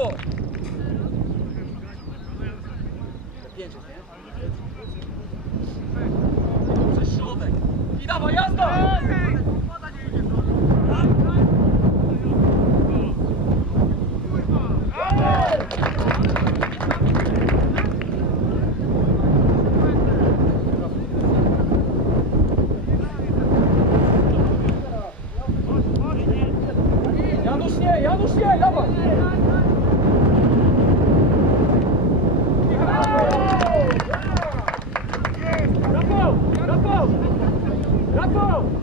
prawo! Pięć, nie? Przez środek. I dawaj, jazda! Janusz nie, Janusz nie, dawaj! Japão! Japão!